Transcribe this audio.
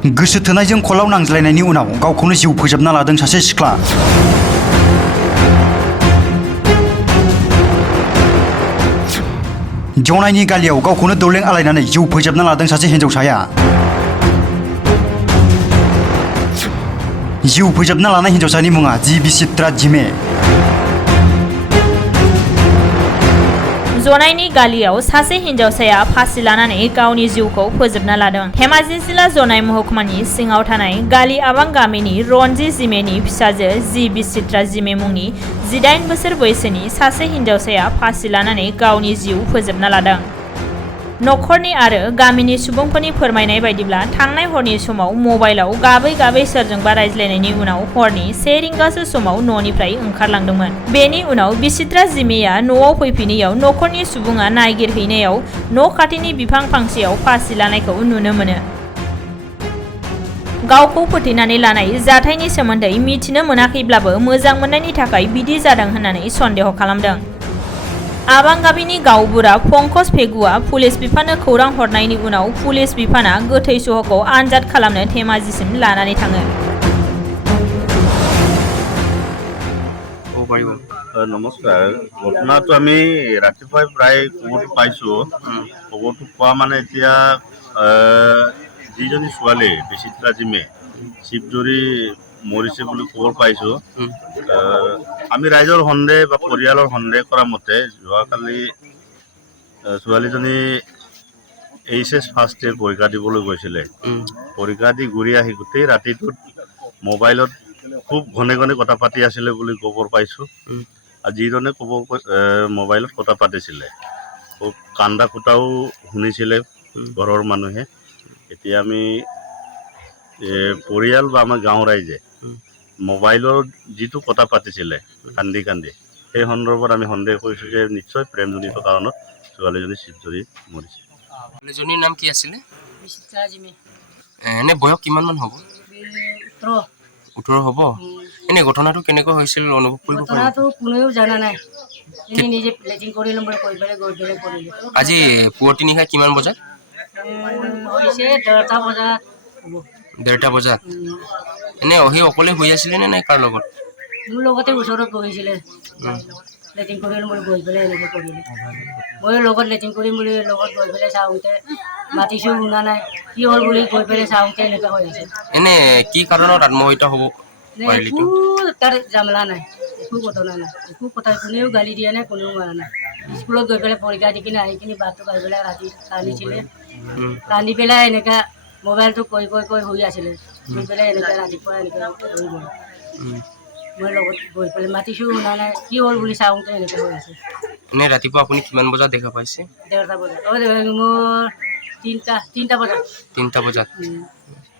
गोसो थोनायजों कलआव नांज्लायनायनि उनाव गावखौनो जिउ फोजोबना लादों सासे सिख्ला। जनायनि गालियाव गावखौनो दौलें आलायनानै जिउ फोजोबना लादों सासे हिन्जावसाया। जिउ फोजोबना लानाय हिन्जावसानि मुङा बिचित्रा जिमे। जनायनि गालियाव सासे हिन्जावसाया फासि लानानै गावनि जिउखौ फोजोबना लादों। धेमाजि जिल्ला जनाय महकुमानि सिङाव थानाय कलआव गामिनि रनजित जिमेनि फिसाजो बिचित्रा जिमे मुंनि 18 बोसोर बैसोनि सासे हिन्जावसाया फासि लानानै गावनि जिउ फोजोबना लादों। नखरनि आरो गामिनि सुबुंफोरनि फोरमायनाय बायदिब्ला थांनाय हरनि समाव मबाइलाव गाबै गाबै सोरजोंबा रायज्लायनायनि उनाव हरनि 1 रिंगासो समाव न'निफ्राय ओंखारलांदोंमोन। बेनि उनाव बिचित्रा जिमेया न'आव फैफिनैयाव नखरनि सुबुङा नागिरहैनायाव न' खाथिनि बिफां फांसेयाव फासि लानायखौ नुनो मोनो। गावखौ फोथैनानै लानाय जाथायनि सोमोन्दै मिथिनो मोनाखैब्लाबो मोजां मोननायनि थाखाय बिदि जादों होननानै सन्देह खालामदों। आबांगाबिनि गावबुरा पंकज पेगुआ पुलिस बिफाननो खौरां हरनायनि उनाव पुलिस बिफाना गोथै सहखौ आनजाद खालामनो धेमाजिसिम लानानै थाङो। নমস্কাৰ। ঘটনাটো আমি ৰাতিপুৱাই প্ৰায় খবৰটো পাইছোঁ। খবৰটো পোৱা মানে এতিয়া যিজনী ছোৱালী বিচিত্ৰা জিমে শিৱজুৰি মৰিছে বুলি খবৰ পাইছোঁ। আমি ৰাইজৰ সন্দেহ বা পৰিয়ালৰ সন্দেহ কৰা মতে যোৱাকালি ছোৱালীজনী HS ফাৰ্ষ্ট ইয়েৰ পৰীক্ষা দিবলৈ গৈছিলে। পৰীক্ষা দি ঘূৰি আহি গোটেই ৰাতিটোত মোবাইলত খুব ঘনে ঘনে কথা পাতি আছিলে বুলি খবৰ পাইছোঁ। আৰু যিজনে মোবাইলত কথা পাতিছিলে খুব কান্দা কুটাও শুনিছিলে ঘৰৰ মানুহে। এতিয়া আমি পৰিয়াল বা আমাৰ গাঁৱৰ ৰাইজে মোবাইলৰ যিটো কথা পাতিছিলে কান্দি কান্দি, সেই সন্দৰ্ভত আমি সন্দেহ কৰিছোঁ যে নিশ্চয় প্ৰেমজনিত কাৰণত ছোৱালীজনী শিৱজুৰি মৰিছে। ছোৱালীজনীৰ নাম কি আছিলে? বিচিত্ৰা জিমে। এনে বয়স কিমান মান হ'ব? 18 হ'ব। এনে ঘটনাটো কেনেকৈ হৈছিল অনুভৱ কৰিব পাৰি? ঘটনাটো কোনেও জানা নাই। এনে নিজে প্লেটিং কৰি ল'ম বুলি কৈ পেলাই গৈ পেলাই কৰিলে। আজি পুৱতি নিশা কিমান বজাত? হৈছে 1:30 বজাত হ'ব। 1:30 বজাত। এনে অহি অকলে শুই আছিলে নে কাৰ লগত? মোৰ লগতে ওচৰত বহিছিলে। লেটিং কৰি ল'ম বুলি গৈ পেলাই এনেকৈ কৰিলে। মই লগত লেটিং কৰিম বুলি লগত গৈ পেলাই চাওঁতে মাতিছোঁ শুনা নাই। কি হ'ল বুলি গৈ পেলাই চাওঁতে এনেকুৱা হৈ আছে। এনে কি কাৰণত আত্মহত্যা হ'ব পাৰিলে? একো তাৰ জামেলা নাই, একো ঘটনা নাই, একো কথা কোনেও গালি দিয়া নাই, কোনেও মাৰা নাই। স্কুলত গৈ পেলাই পৰীক্ষা দি কিনে আহি কিনে বাটটো পাই পেলাই ৰাতি কান্দিছিলে। কান্দি পেলাই এনেকুৱা মোবাইলটো কৈ শুই আছিলে। শুই পেলাই এনেকুৱা ৰাতিপুৱা এনেকুৱা হৈ গ'ল। মই লগত গৈ পেলাই মাতিছোঁ শুনা নাই, কি হ'ল বুলি চাওঁতে এনেকুৱা হৈ আছে। এনে ৰাতিপুৱা আপুনি কিমান বজাত দেখা পাইছে? 1:30 বজাত। মোৰ 3টা বজাত। 3টা বজাত।